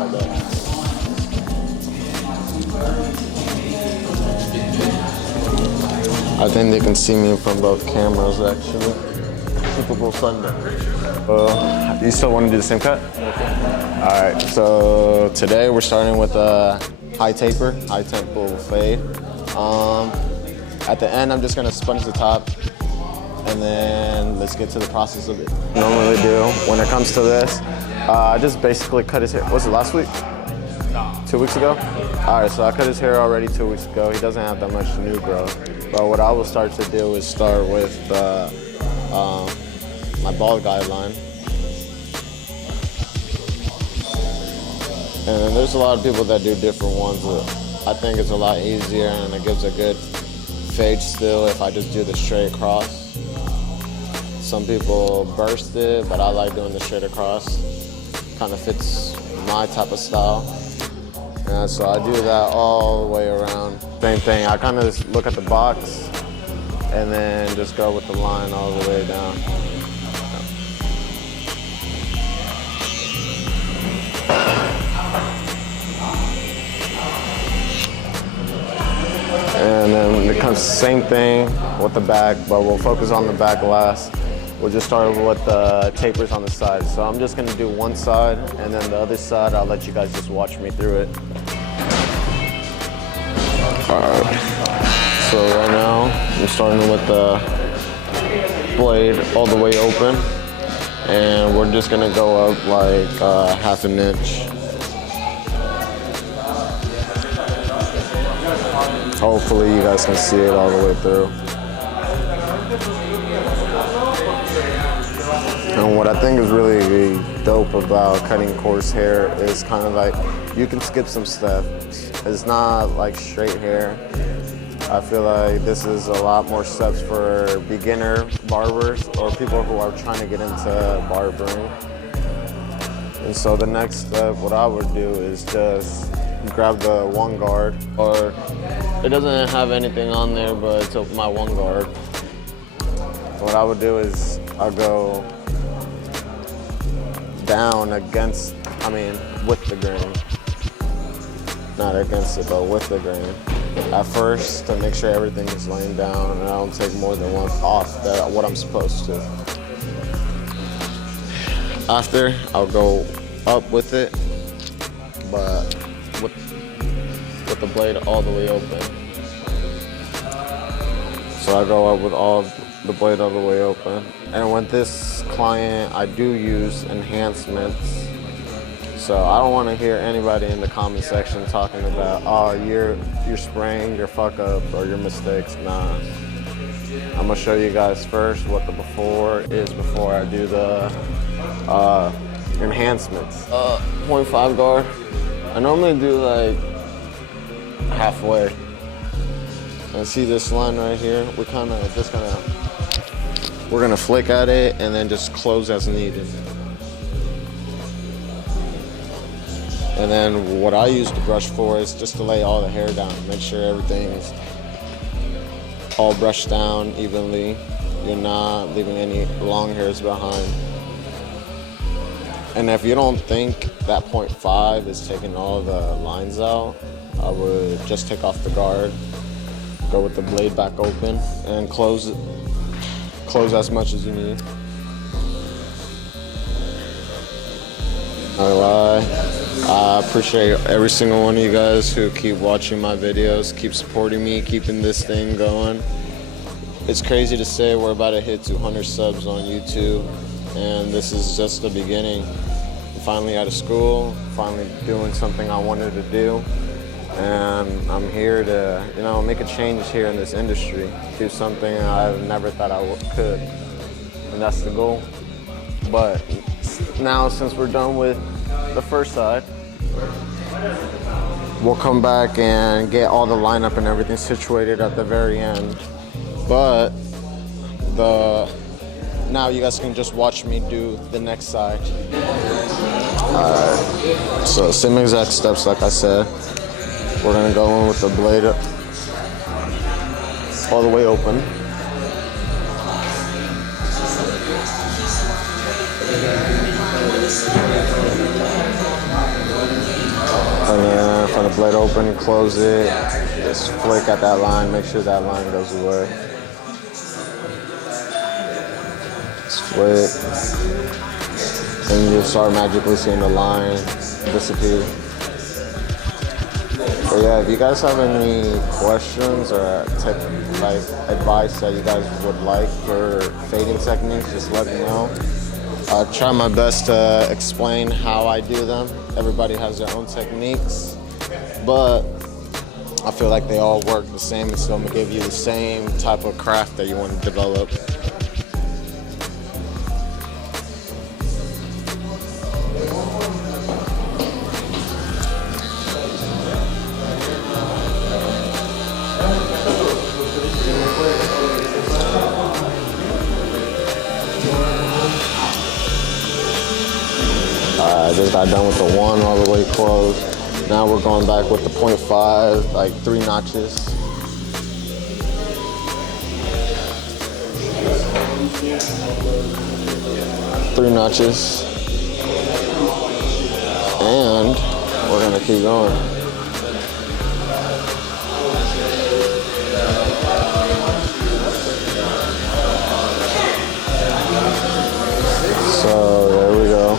I think they can see me from both cameras, actually. Super Bowl Sunday. You still want to do the same cut? All right, so today we're starting with a high tempo fade. At the end, I'm just gonna sponge the top, and then let's get to the process of it. Normally do when it comes to this, I just basically cut his hair. Was it last week? 2 weeks ago? All right, so I cut his hair already 2 weeks ago. He doesn't have that much new growth. But what I will start to do is start with my bald guideline. And then there's a lot of people that do different ones. I think it's a lot easier and it gives a good fade still if I just do the straight across. Some people burst it, but I like doing the straight across. Kind of fits my type of style. And so I do that all the way around. Same thing, I kind of just look at the box and then just go with the line all the way down. And then it comes same thing with the back, but we'll focus on the back last. We'll just start with the tapers on the side. So I'm just gonna do one side, and then the other side, I'll let you guys just watch me through it. All right, so right now, I'm starting with the blade all the way open, and we're just gonna go up like ½ an inch. Hopefully you guys can see it all the way through. And what I think is really dope about cutting coarse hair is kind of like, you can skip some steps. It's not like straight hair. I feel like this is a lot more steps for beginner barbers or people who are trying to get into barbering. And so the next step, what I would do is just grab the one guard, or it doesn't have anything on there, but it's my one guard. What I would do is I'll go down against, with the grain. Not against it, but with the grain. At first, to make sure everything is laying down and I don't take more than one off what I'm supposed to. After, I'll go up with it, but with the blade all the way open. So I go up with the blade all the way open. And with this client, I do use enhancements. So I don't want to hear anybody in the comment section talking about, oh, you're spraying your fuck up or your mistakes. Nah. I'm gonna show you guys first what the before is before I do the enhancements. 0.5 guard. I normally do like halfway. And see this line right here? We're gonna flick at it and then just close as needed. And then what I use the brush for is just to lay all the hair down, make sure everything's all brushed down evenly. You're not leaving any long hairs behind. And if you don't think that 0.5 is taking all the lines out, I would just take off the guard, go with the blade back open, and close as much as you need. No lie. I appreciate every single one of you guys who keep watching my videos, keep supporting me, keeping this thing going. It's crazy to say we're about to hit 200 subs on YouTube, and this is just the beginning. I'm finally out of school, finally doing something I wanted to do, and I'm here to, make a change here in this industry, do something I never thought I could, and that's the goal. But now, since we're done with the first side, we'll come back and get all the lineup and everything situated at the very end. But now you guys can just watch me do the next side. Alright, so same exact steps like I said. We're gonna go in with the blade all the way open. split open, close it, just flick at that line, make sure that line goes away. Split, and you'll start magically seeing the line disappear. But yeah, if you guys have any questions or like advice that you guys would like for fading techniques, just let me know. I'll try my best to explain how I do them. Everybody has their own techniques, but I feel like they all work the same and still give you the same type of craft that you want to develop. I just got done with the 1 all the way closed. Now we're going back with the 0.5, like 3 notches. And we're gonna keep going. So there we go.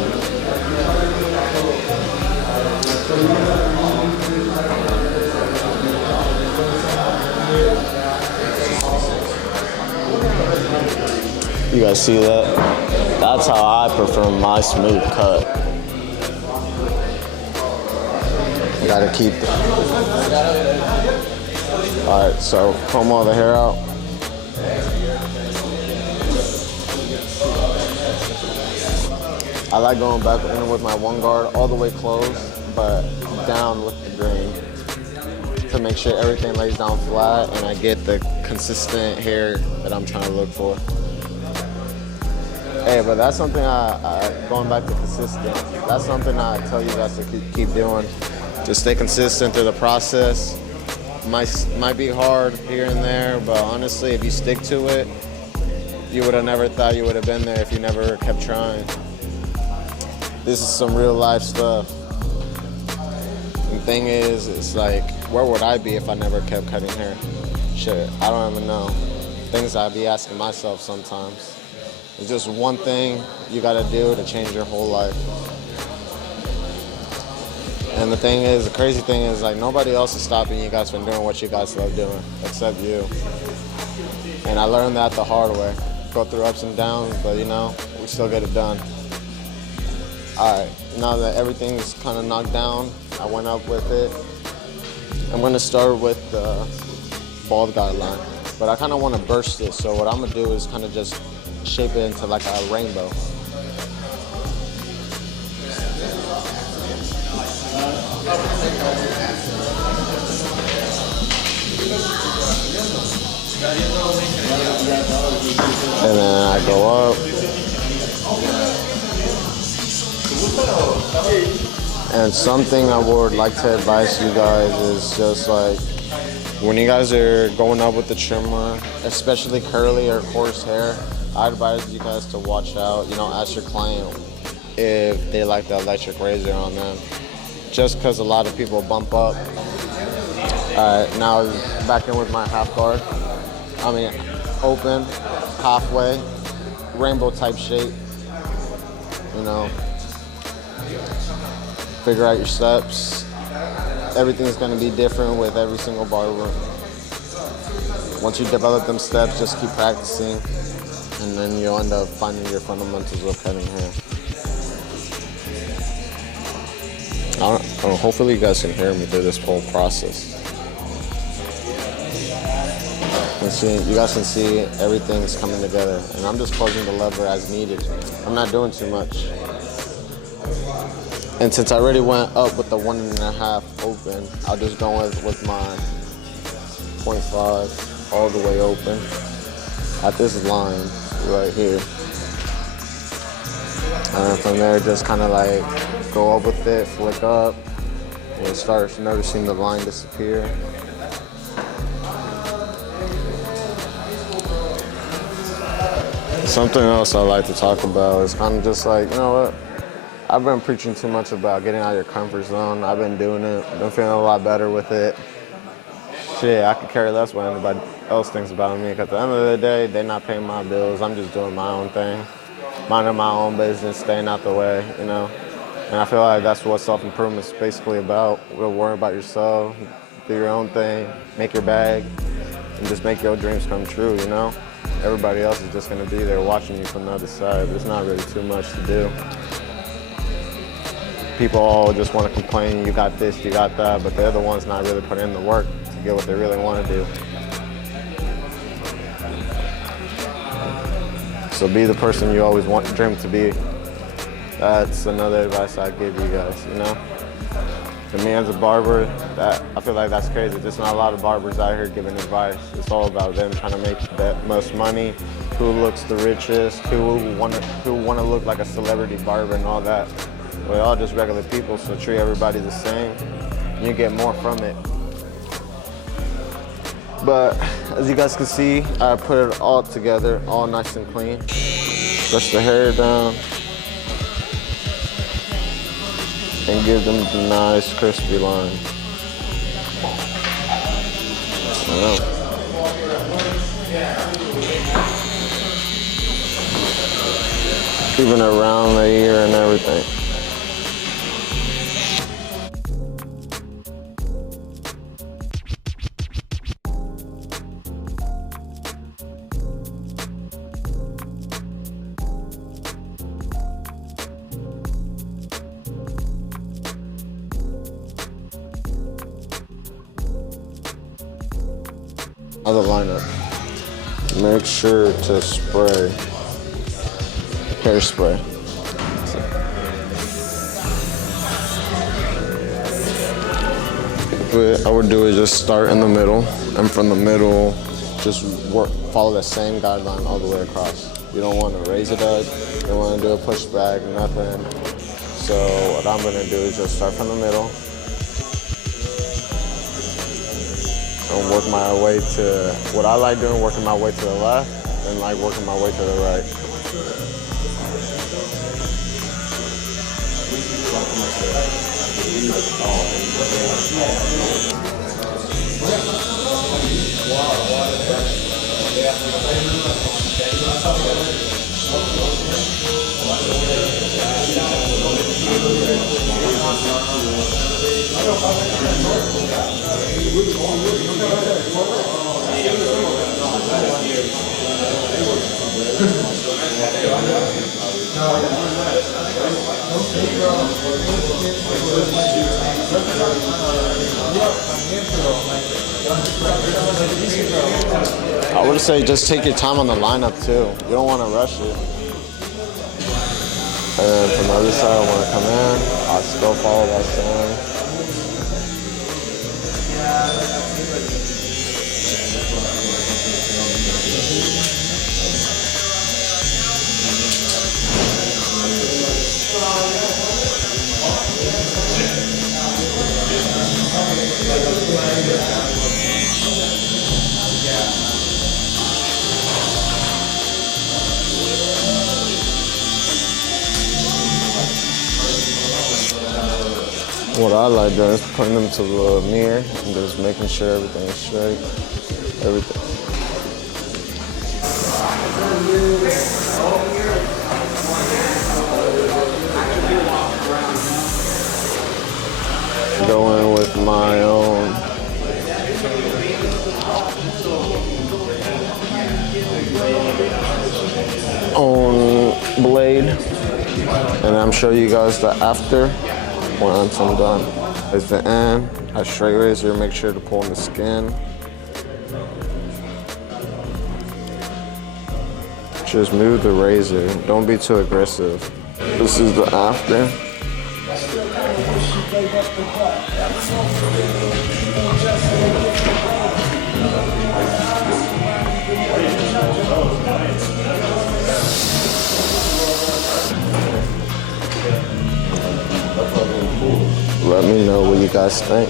You guys see that? That's how I prefer my smooth cut. You gotta keep it. Alright, so comb all the hair out. I like going back in with my 1 guard all the way closed, but down with the grain to make sure everything lays down flat and I get the consistent hair that I'm trying to look for. Hey, but that's something going back to consistent, that's something I tell you guys to keep doing. Just stay consistent through the process. Might be hard here and there, but honestly, if you stick to it, you would have never thought you would have been there if you never kept trying. This is some real life stuff. The thing is, it's like, where would I be if I never kept cutting hair? Shit, I don't even know. Things I'd be asking myself sometimes. It's just one thing you gotta do to change your whole life. And the thing is, the crazy thing is, like, nobody else is stopping you guys from doing what you guys love doing, except you. And I learned that the hard way. Go through ups and downs, but you know, we still get it done. Alright, now that everything's kind of knocked down, I went up with it. I'm gonna start with the bald guideline, but I kind of want to burst it, so what I'm gonna do is kind of just shape it into like a rainbow. And then I go up. And something I would like to advise you guys is just like, when you guys are going up with the trimmer, especially curly or coarse hair, I advise you guys to watch out, you know, ask your client if they like the electric razor on them. Just because a lot of people bump up. Alright, now back in with my half guard. I mean, open, halfway, rainbow type shape, you know. Figure out your steps. Everything's going to be different with every single barber. Once you develop them steps, just keep practicing, and then you'll end up finding your fundamentals of cutting hair. Hopefully you guys can hear me through this whole process. You guys can see everything's coming together, and I'm just closing the lever as needed. I'm not doing too much. And since I already went up with the 1.5 open, I'll just go with my 0.5 all the way open at this line right here. And then from there, just kind of like go up with it, flick up, and start noticing the line disappear. Something else I like to talk about is kind of just like, you know what? I've been preaching too much about getting out of your comfort zone. I've been doing it. Been feeling a lot better with it. Shit, I could care less what anybody else thinks about me. 'Cause at the end of the day, they're not paying my bills. I'm just doing my own thing, minding my own business, staying out the way, you know. And I feel like that's what self-improvement is basically about. Don't worry about yourself, do your own thing, make your bag, and just make your dreams come true, you know? Everybody else is just gonna be there watching you from the other side. There's not really too much to do. People all just wanna complain, you got this, you got that, but they're the ones not really putting in the work to get what they really wanna do. So be the person you always dream to be. That's another advice I give you guys, you know? To me as a barber, I feel like that's crazy. There's not a lot of barbers out here giving advice. It's all about them trying to make the most money, who looks the richest, who want to look like a celebrity barber and all that. We're all just regular people, so treat everybody the same. And you get more from it. But as you guys can see, I put it all together, all nice and clean. Brush the hair down. And give them the nice crispy line. I know. Even around the ear and everything. Other lineup. Make sure to spray hairspray. What I would do is just start in the middle, and from the middle, just follow the same guideline all the way across. You don't want to raise it up, you don't want to do a pushback, nothing. So what I'm gonna do is just start from the middle, and work my way to, what I like doing, working my way to the left, and like working my way to the right. I would say just take your time on the lineup too. You don't want to rush it. And from the other side, I want to come in. I still follow that same. What I like doing is putting them to the mirror and just making sure everything is straight. Everything. Going with my own blade, and I'm showing you guys the after. Once I'm done. It's the end. I straight razor, make sure to pull in the skin. Just move the razor. Don't be too aggressive. This is the after. Let me know what you guys think.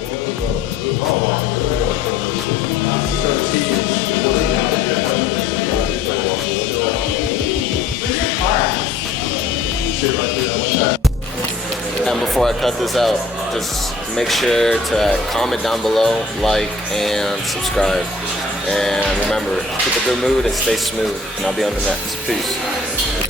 before I cut this out, just make sure to comment down below, like, and subscribe. And remember, keep a good mood and stay smooth. And I'll be on the next. Peace.